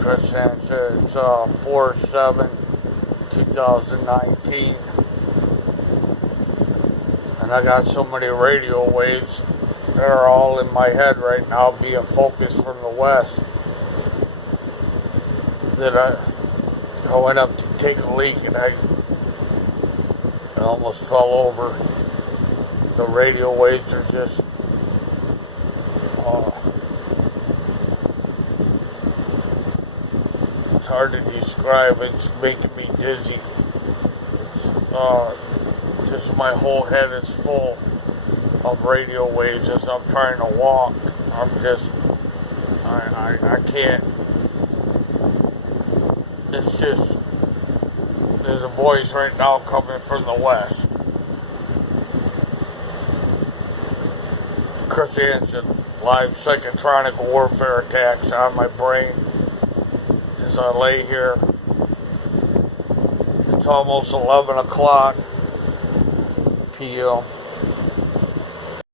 Chris Hansen. It's 4/7/2019. And I got so many radio waves that are all in my head right now being focused from the west that I went up to take a leak and I almost fell over. The radio waves are just it's hard to describe. It's making me dizzy. It's just my whole head is full of radio waves as I'm trying to walk. I can't. It's just, there's a voice right now coming from the west. Chris Hansen, live psychotronic warfare attacks on my brain as I lay here. It's almost 11 o'clock p.m.